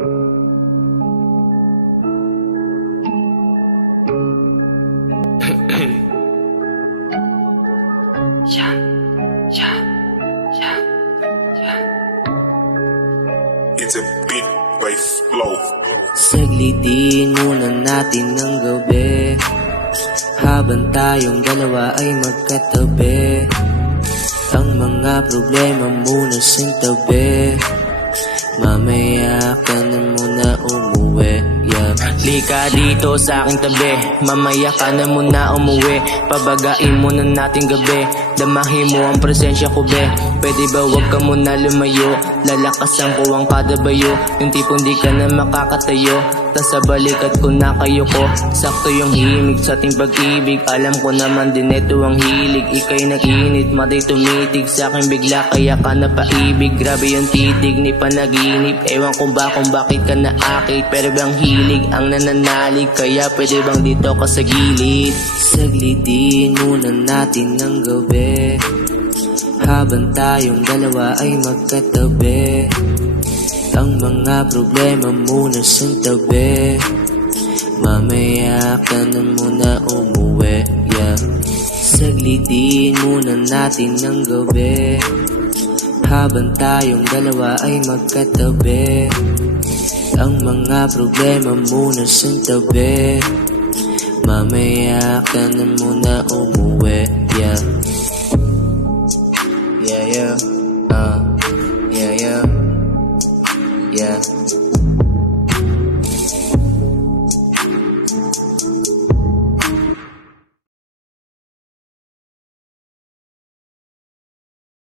Yeah, yeah, yeah, yeah. It's a big bass flow. Saglitin muna natin ng gabi Habang tayong dalawa ay magkatabi Ang mga problema muna sintabi Mamaya ka na muna umuwi yeah. Lika dito sa aking tabi. Mamaya ka na muna umuwi. Pabagain muna natin gabi. Damahin mo ang presensya ko be. Pwede ba wag ka muna lumayo? Lalakasan ko ang kada bayo. Yung tipong di ka na makakatayo Tas sa balikat ko na kayo ko. Sakto yung himig sa ating pag-ibig. Alam ko naman din ito ang hilig. Ika'y nag-init, matay tumitig Sa akin bigla. Kaya ka napaibig Grabe yung titig ni panaginip. Ewan ko ba kung bakit ka naakit. Pero bang hilig ang nananalig? Kaya pwede bang dito ka sa gilid? Saglitin muna natin ng gabi Habang tayong dalawa ay magkatabi Ang mga problema muna sintabi Mamaya ka na muna umuwi yeah. Saglitin muna natin ng gabi. Habang tayong dalawa ay magkatabi. Ang mga problema muna sintabi Mamaya ka na muna